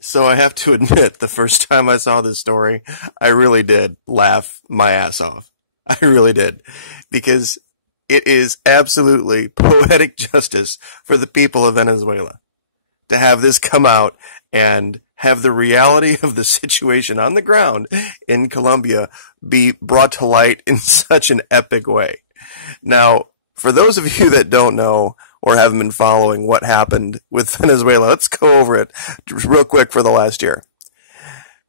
So I have to admit, the first time I saw this story, I really did laugh my ass off. I really did. Because it is absolutely poetic justice for the people of Venezuela to have this come out and have the reality of the situation on the ground in Colombia be brought to light in such an epic way. Now, for those of you that don't know or haven't been following what happened with Venezuela, let's go over it real quick for the last year.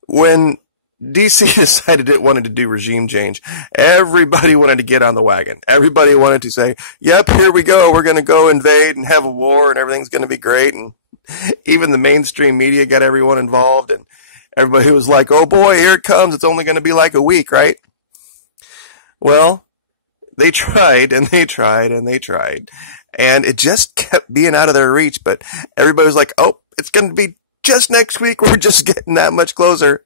When DC decided it wanted to do regime change, everybody wanted to get on the wagon. Everybody wanted to say, yep, here we go. We're going to go invade and have a war and everything's going to be great. And even the mainstream media got everyone involved, and everybody was like, oh boy, here it comes. It's only going to be like a week, right? Well, they tried and they tried and they tried, and it just kept being out of their reach. But everybody was like, oh, it's going to be just next week. We're just getting that much closer.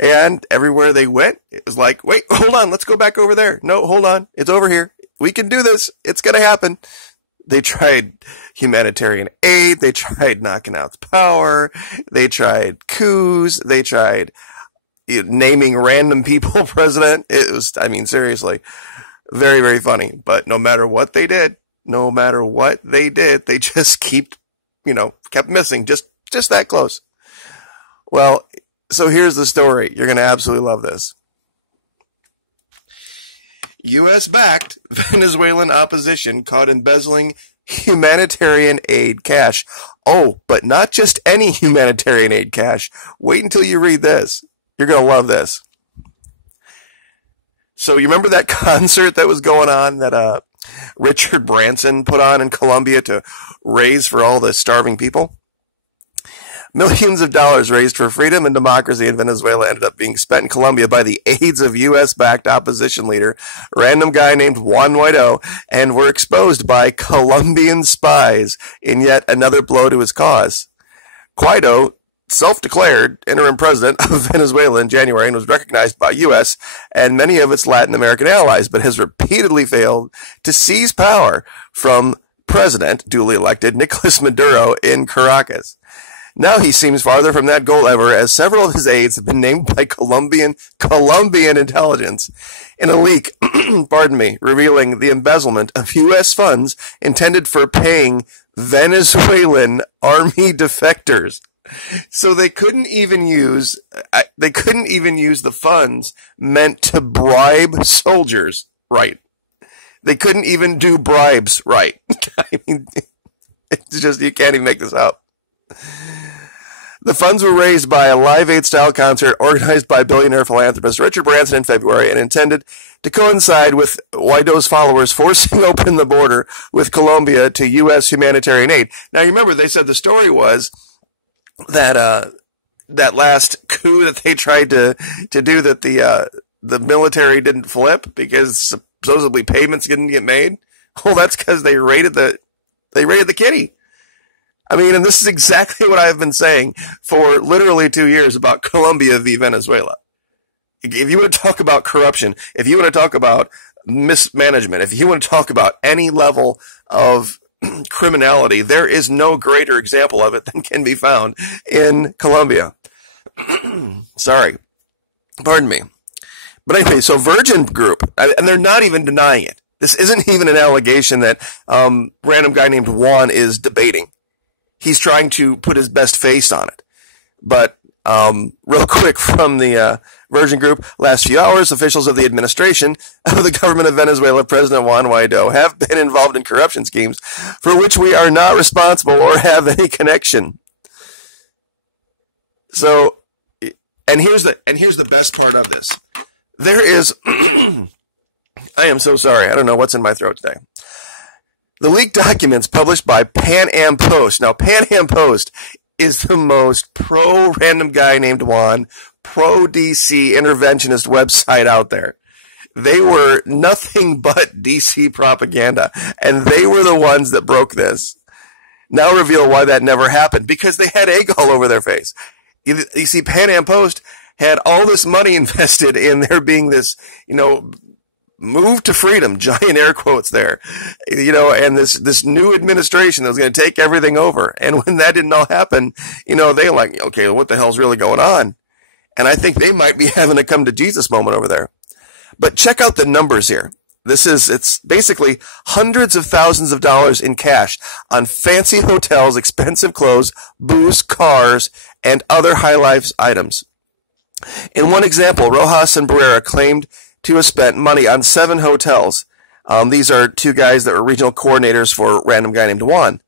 And everywhere they went, it was like, wait, hold on. Let's go back over there. No, hold on. It's over here. We can do this. It's going to happen. They tried humanitarian aid. They tried knocking out the power. They tried coups. They tried naming random people president. It was, I mean, seriously, very, very funny. But no matter what they did, they just kept missing. Just that close. Well, so here's the story. You're going to absolutely love this. U.S.-backed Venezuelan opposition caught embezzling humanitarian aid cash. Oh, but not just any humanitarian aid cash. Wait until you read this. You're going to love this. So you remember that concert that was going on that Richard Branson put on in Colombia to raise for all the starving people? Millions of dollars raised for freedom and democracy in Venezuela ended up being spent in Colombia by the aides of U.S.-backed opposition leader, a random guy named Juan Guaido, and were exposed by Colombian spies in yet another blow to his cause. Guaido, self-declared interim president of Venezuela in January, and was recognized by U.S. and many of its Latin American allies, but has repeatedly failed to seize power from President, duly elected, Nicolas Maduro in Caracas. Now he seems farther from that goal ever, as several of his aides have been named by Colombian intelligence in a leak, revealing the embezzlement of U.S. funds intended for paying Venezuelan army defectors. So they couldn't even use the funds meant to bribe soldiers right. They couldn't even do bribes right. I mean, it's just, you can't even make this up. The funds were raised by a Live Aid-style concert organized by billionaire philanthropist Richard Branson in February and intended to coincide with Guaido's followers forcing open the border with Colombia to U.S. humanitarian aid. Now, you remember they said the story was that that last coup that they tried to do, that the military didn't flip because supposedly payments didn't get made. Well, that's because they raided the kitty. I mean, and this is exactly what I've been saying for literally 2 years about Colombia v. Venezuela. If you want to talk about corruption, if you want to talk about mismanagement, if you want to talk about any level of criminality, there is no greater example of it than can be found in Colombia. Sorry. Pardon me. But anyway, so Virgin Group, and they're not even denying it. This isn't even an allegation that random guy named Juan is debating. He's trying to put his best face on it. But real quick from the Virgin Group, last few hours, officials of the administration of the government of Venezuela, President Juan Guaido, have been involved in corruption schemes for which we are not responsible or have any connection. So, and here's the best part of this. There is, I am so sorry. I don't know what's in my throat today. The leaked documents published by Pan Am Post. Now, Pan Am Post is the most pro-random guy named Juan, pro-DC interventionist website out there. They were nothing but DC propaganda, and they were the ones that broke this. Now reveal why that never happened, because they had egg all over their face. You see, Pan Am Post had all this money invested in there being this, move to freedom, giant air quotes there, and this new administration that was going to take everything over. And when that didn't all happen, they're like, okay, what the hell's really going on? And I think they might be having a come to Jesus moment over there. But check out the numbers here. It's basically hundreds of thousands of dollars in cash on fancy hotels, expensive clothes, booze, cars, and other high life items. In one example, Rojas and Barrera claimed to have spent money on 7 hotels. These are 2 guys that were regional coordinators for a random guy named Juan.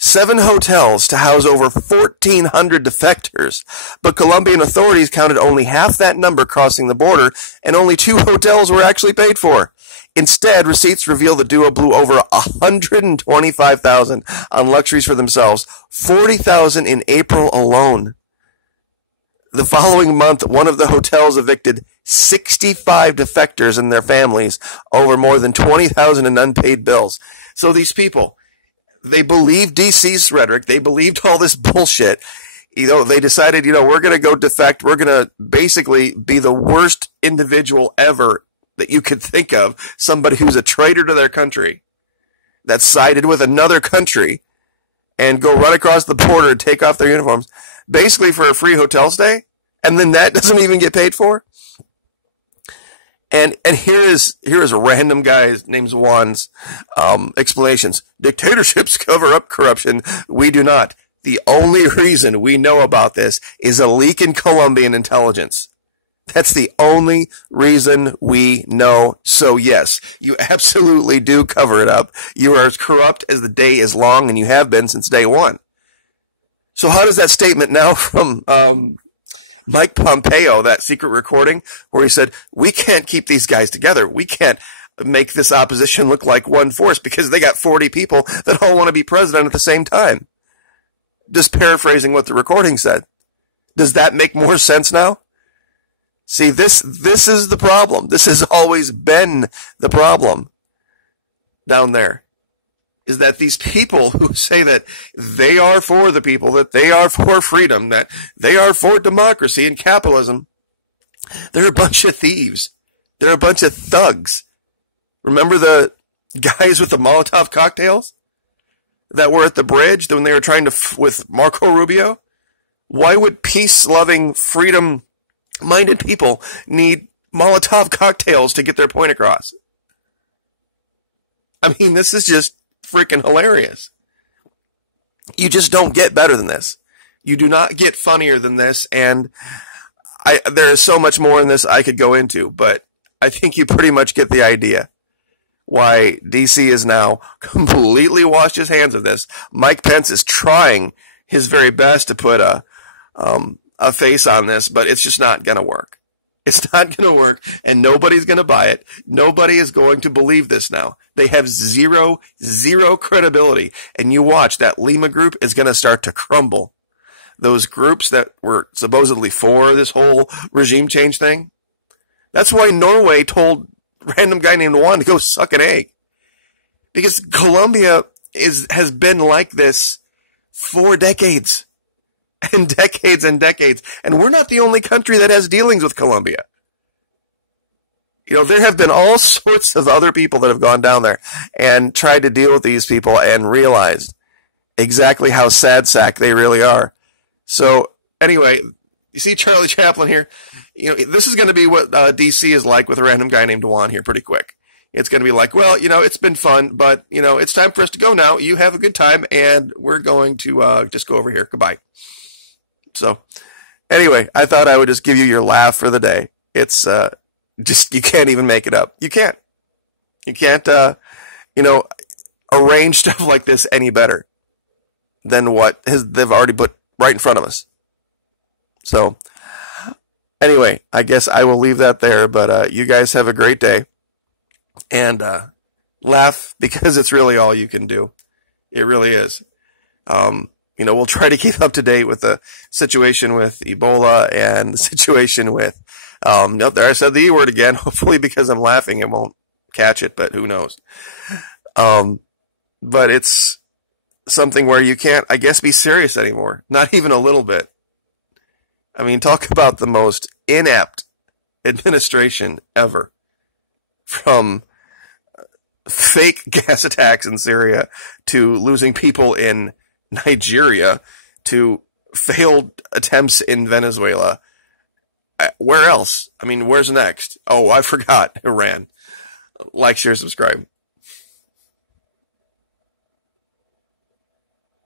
7 hotels to house over 1,400 defectors, but Colombian authorities counted only half that number crossing the border, and only 2 hotels were actually paid for. Instead, receipts reveal the duo blew over $125,000 on luxuries for themselves, $40,000 in April alone. The following month, one of the hotels evicted 65 defectors and their families over more than $20,000 in unpaid bills. So these people, they believed DC's rhetoric. They believed all this bullshit. They decided, we're going to go defect. We're going to basically be the worst individual ever that you could think of. Somebody who's a traitor to their country, that sided with another country, and go run across the border and take off their uniforms, basically for a free hotel stay, and then that doesn't even get paid for. And here is a random guy named Juan's explanations. Dictatorships cover up corruption. We do not. The only reason we know about this is a leak in Colombian intelligence. That's the only reason we know. So yes, you absolutely do cover it up. You are as corrupt as the day is long, and you have been since day one. So how does that statement now from Mike Pompeo, that secret recording where he said, we can't keep these guys together. We can't make this opposition look like one force because they got 40 people that all want to be president at the same time. Just paraphrasing what the recording said. Does that make more sense now? See, this is the problem. This has always been the problem down there, is that these people who say that they are for the people, that they are for freedom, that they are for democracy and capitalism, they're a bunch of thieves. They're a bunch of thugs. Remember the guys with the Molotov cocktails that were at the bridge when they were trying to, with Marco Rubio? Why would peace-loving, freedom-minded people need Molotov cocktails to get their point across? I mean, this is just freaking hilarious. You just don't get better than this. You do not get funnier than this, and there is so much more in this I could go into, but I think you pretty much get the idea why DC is now completely washed his hands of this. Mike Pence is trying his very best to put a face on this, but it's just not going to work. It's not going to work, and nobody's going to buy it. Nobody is going to believe this now. They have zero credibility, and you watch, that Lima group is going to start to crumble. Those groups that were supposedly for this whole regime change thing. That's why Norway told random guy named Juan to go suck an egg. Because Colombia has been like this for decades. And decades and decades. And we're not the only country that has dealings with Colombia. There have been all sorts of other people that have gone down there and tried to deal with these people and realized exactly how sad sack they really are. So, anyway, you see Charlie Chaplin here? This is going to be what DC is like with a random guy named Juan here pretty quick. It's going to be like, well, it's been fun, but, it's time for us to go now. You have a good time, and we're going to just go over here. Goodbye. So, anyway, I thought I would just give you your laugh for the day. It's just, you can't even make it up. You can't. You can't, arrange stuff like this any better than what they've already put right in front of us. So, anyway, I guess I will leave that there, but you guys have a great day. And laugh, because it's really all you can do. It really is. We'll try to keep up to date with the situation with Ebola and the situation with, nope, there I said the E word again. Hopefully because I'm laughing it won't catch it, but who knows. But it's something where you can't, I guess, be serious anymore. Not even a little bit. I mean, talk about the most inept administration ever. from fake gas attacks in Syria to losing people in Nigeria to failed attempts in Venezuela. Where else? I mean, where's next? Oh, I forgot. Iran. Like, share, subscribe.